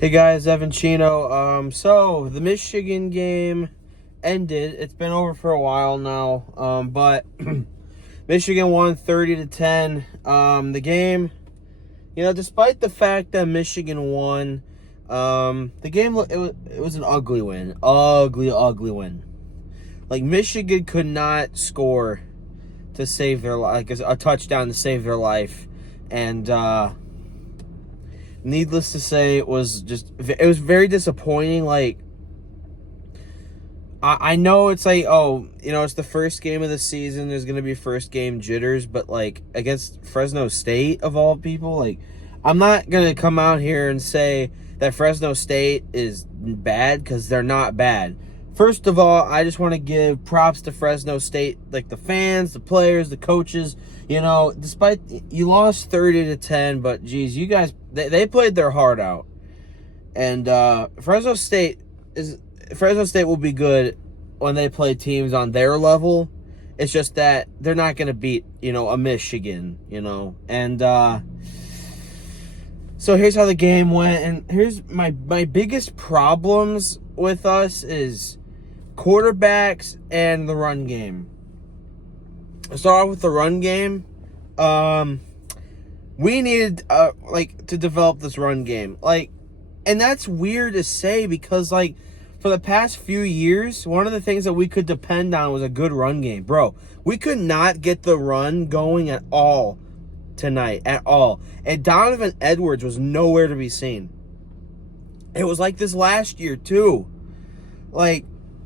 Hey guys, Evan Chino. So the Michigan game ended. It's been over for a while now. But Michigan won 30-10. The game, despite the fact that Michigan won, the game it was an ugly win. Ugly win. Like Michigan could not score to save their life, like a touchdown to save their life, and needless to say, it was very disappointing. Like, I know it's like, it's the first game of the season. There's going to be first game jitters, but like against Fresno State of all people, like I'm not going to come out here and say that Fresno State is bad because they're not bad. First of all, I just want to give props to Fresno State, like the fans, the players, the coaches. Despite you lost 30-10, but geez, you guys they played their heart out, and Fresno State will be good when they play teams on their level. It's just that they're not going to beat a Michigan, and so here's how the game went, and here's my biggest problems with us is quarterbacks and the run game. Let's start off with the run game. We needed to develop this run game. And that's weird to say because for the past few years, one of the things that we could depend on was a good run game. Bro, we could not get the run going at all tonight, at all. And Donovan Edwards was nowhere to be seen. It was like this last year too.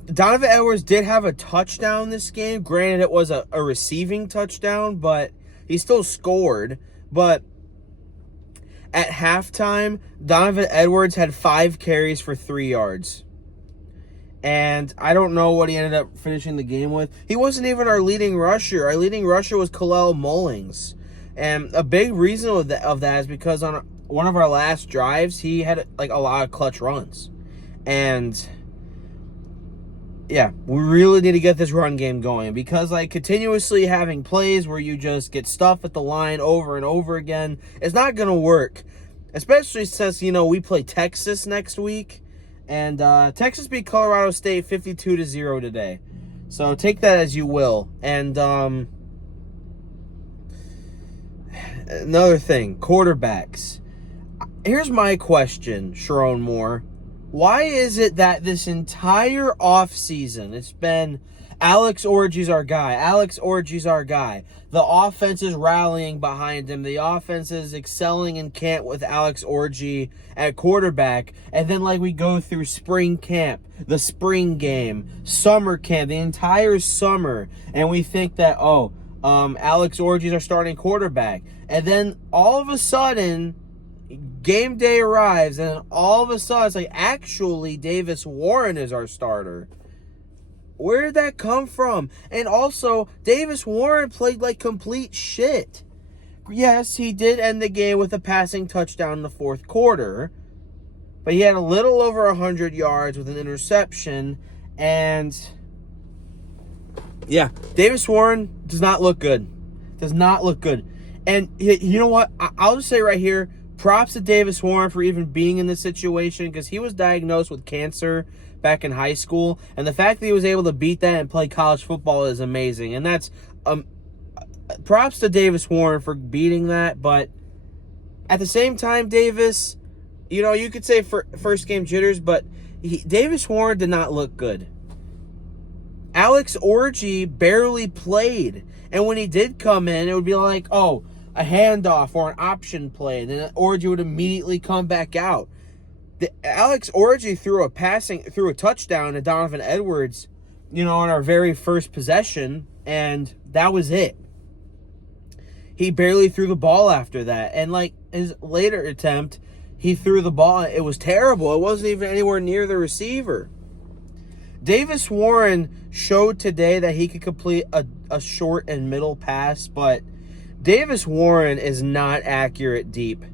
Donovan Edwards did have a touchdown this game. Granted, it was a receiving touchdown, but he still scored. But at halftime, Donovan Edwards had 5 carries for 3 yards. And I don't know what he ended up finishing the game with. He wasn't even our leading rusher. Our leading rusher was Kalel Mullings. And a big reason of that is because on one of our last drives, he had a lot of clutch runs. And yeah, we really need to get this run game going because continuously having plays where you just get stuff at the line over and over again is not going to work, especially since, we play Texas next week, and Texas beat Colorado State 52-0 today. So take that as you will. And another thing, quarterbacks. Here's my question, Sharon Moore. Why is it that this entire offseason, it's been Alex Orji's our guy, Alex Orji's our guy. The offense is rallying behind him. The offense is excelling in camp with Alex Orji at quarterback. And then we go through spring camp, the spring game, summer camp, the entire summer. And we think that, Alex Orji's our starting quarterback. And then all of a sudden, game day arrives, and then all of a sudden, it's actually Davis Warren is our starter. Where did that come from? And also, Davis Warren played complete shit. Yes, he did end the game with a passing touchdown in the fourth quarter, but he had a little over 100 yards with an interception, and yeah, Davis Warren does not look good. Does not look good. And you know what? I'll just say right here, props to Davis Warren for even being in this situation because he was diagnosed with cancer back in high school. And the fact that he was able to beat that and play college football is amazing. And that's props to Davis Warren for beating that. But at the same time, Davis, you could say for first game jitters, but Davis Warren did not look good. Alex Orji barely played. And when he did come in, it would be a handoff or an option play, and then Orji would immediately come back out. Alex Orji threw a touchdown to Donovan Edwards, on our very first possession, and that was it. He barely threw the ball after that, and his later attempt, he threw the ball. It was terrible. It wasn't even anywhere near the receiver. Davis Warren showed today that he could complete a short and middle pass, but Davis Warren is not accurate deep.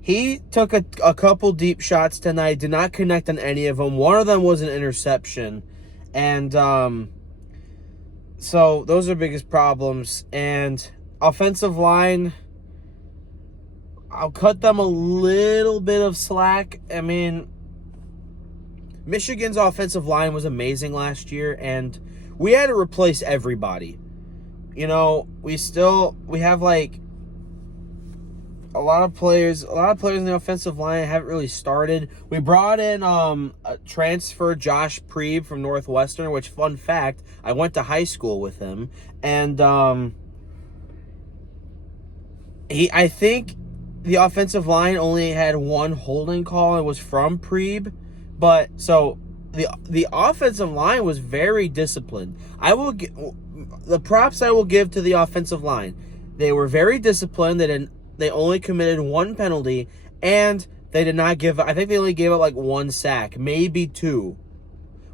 He took a couple deep shots tonight, did not connect on any of them. One of them was an interception. And so those are biggest problems. And offensive line, I'll cut them a little bit of slack. I mean, Michigan's offensive line was amazing last year, and we had to replace everybody. You know, we have like a lot of players in the offensive line haven't really started. We brought in a transfer Josh Preeb from Northwestern, which, fun fact, I went to high school with him, and I think the offensive line only had one holding call and was from Preeb, but so the offensive line was very disciplined. The props I will give to the offensive line. They were very disciplined. They only committed one penalty, and they did not give. I think they only gave up like one sack, maybe two.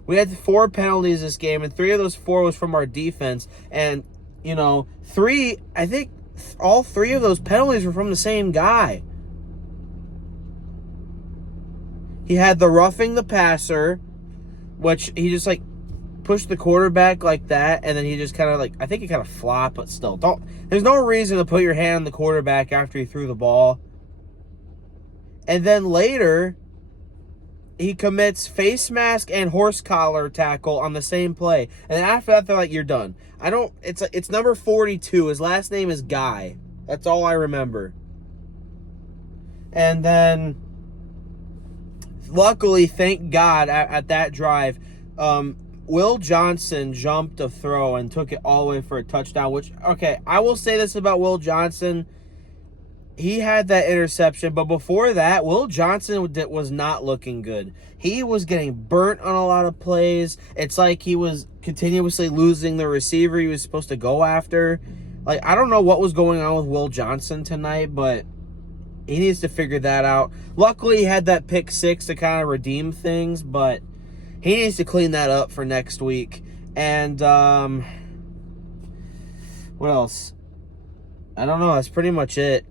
We had 4 penalties this game, and 3 of those 4 was from our defense. And you know, I think all 3 of those penalties were from the same guy. He had the roughing the passer, which he just like pushed the quarterback like that, and then he just kind of like, I think he kind of flopped, but still, there's no reason to put your hand on the quarterback after he threw the ball. And then later, he commits face mask and horse collar tackle on the same play. And after that, they're like, you're done. It's number 42. His last name is Guy. That's all I remember. And then, luckily, thank God, at that drive, Will Johnson jumped a throw and took it all the way for a touchdown, which, okay, I will say this about Will Johnson. He had that interception, but before that, Will Johnson was not looking good. He was getting burnt on a lot of plays. It's like he was continuously losing the receiver he was supposed to go after. Like, I don't know what was going on with Will Johnson tonight, but he needs to figure that out. Luckily, he had that pick 6 to kind of redeem things, but he needs to clean that up for next week. And what else? I don't know. That's pretty much it.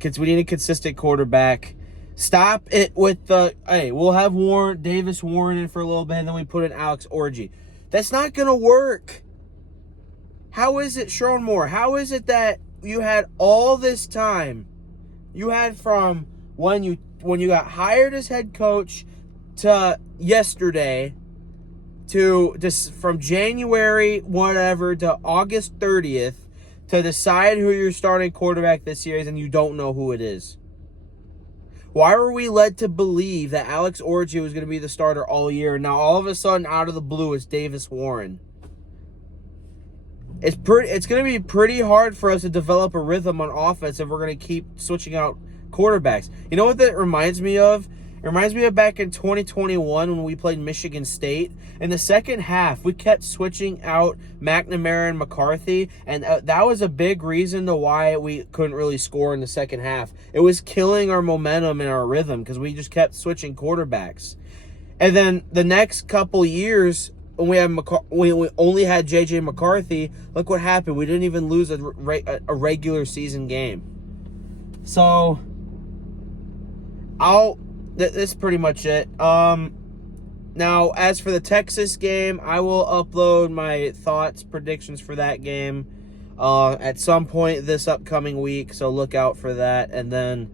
Kids, we need a consistent quarterback. Stop it with we'll have Davis Warren in for a little bit, and then we put in Alex Orji. That's not going to work. How is it, Sharon Moore? How is it that you had all this time? You had from when you got hired as head coach to yesterday, from January whatever to August 30th to decide who your starting quarterback this year is, and you don't know who it is. Why were we led to believe that Alex Orji was going to be the starter all year, and now all of a sudden, out of the blue, it's Davis Warren? It's going to be pretty hard for us to develop a rhythm on offense if we're going to keep switching out quarterbacks. You know what that reminds me of? It reminds me of back in 2021 when we played Michigan State. In the second half, we kept switching out McNamara and McCarthy, and that was a big reason to why we couldn't really score in the second half. It was killing our momentum and our rhythm because we just kept switching quarterbacks. And then the next couple years, when we only had J.J. McCarthy, look what happened. We didn't even lose a regular season game. So, that's pretty much it. Now, as for the Texas game, I will upload my thoughts, predictions for that game at some point this upcoming week, so look out for that. And then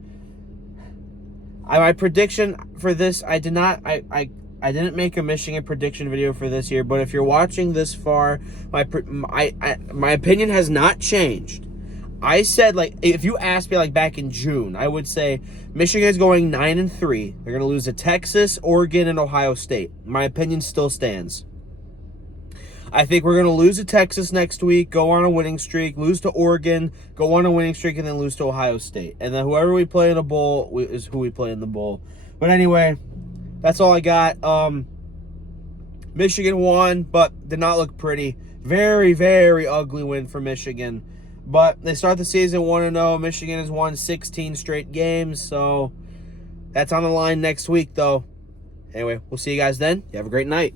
my prediction for this, I didn't make a Michigan prediction video for this year, but if you're watching this far, my opinion has not changed. I said, like, if you asked me, like, back in June, I would say Michigan's going 9-3. They're going to lose to Texas, Oregon, and Ohio State. My opinion still stands. I think we're going to lose to Texas next week, go on a winning streak, lose to Oregon, go on a winning streak, and then lose to Ohio State. And then whoever we play in the bowl is who we play in the bowl. But anyway, that's all I got. Michigan won, but did not look pretty. Very, very ugly win for Michigan. But they start the season 1-0. Michigan has won 16 straight games, so that's on the line next week, though. Anyway, we'll see you guys then. You have a great night.